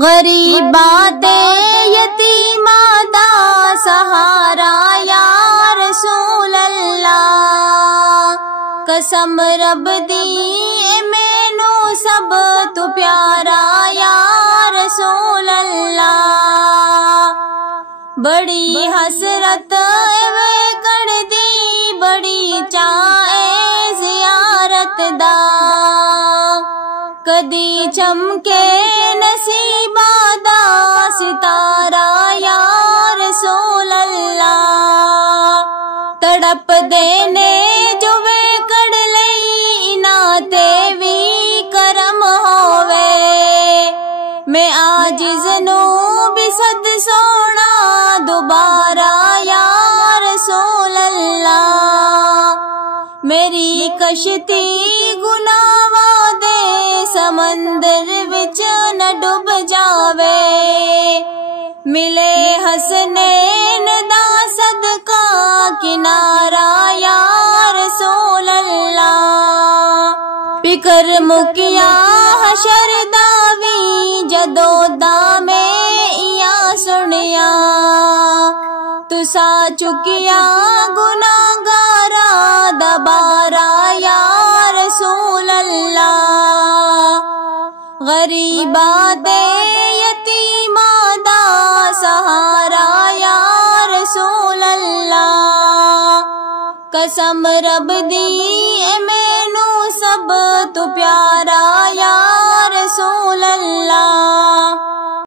गरीबा दे यतीमा दा सहारा या रसूल अल्लाह। कसम रब दी मैनू सब तू प्यारा या रसूल अल्लाह। बड़ी हसरत वे करदी बड़ी चाहे जियारत दा। कदी चमके नसीबा दा सितारा या रसूल अल्लाह। तड़प देने जो वे कड़ लई इना ते भी करम होवे। मैं आजिज़ नू भी सद सोना दोबारा या रसूल अल्लाह। मेरी कश्ती गुनाहां दे समंदर विच न डूब जावे। मिले हसनैन दा सदका किनारा या रसूल अल्लाह। फिकर मुकिया हशर दा वी जदों दा मैं इया सुनिया। तुसा चुकिया गुनाहगारा दा बारा या रसूल अल्लाह। गरीबा दे यतीमा दा सहारा या रसूल अल्लाह। कसम रब दी मैनू सब तू प्यारा या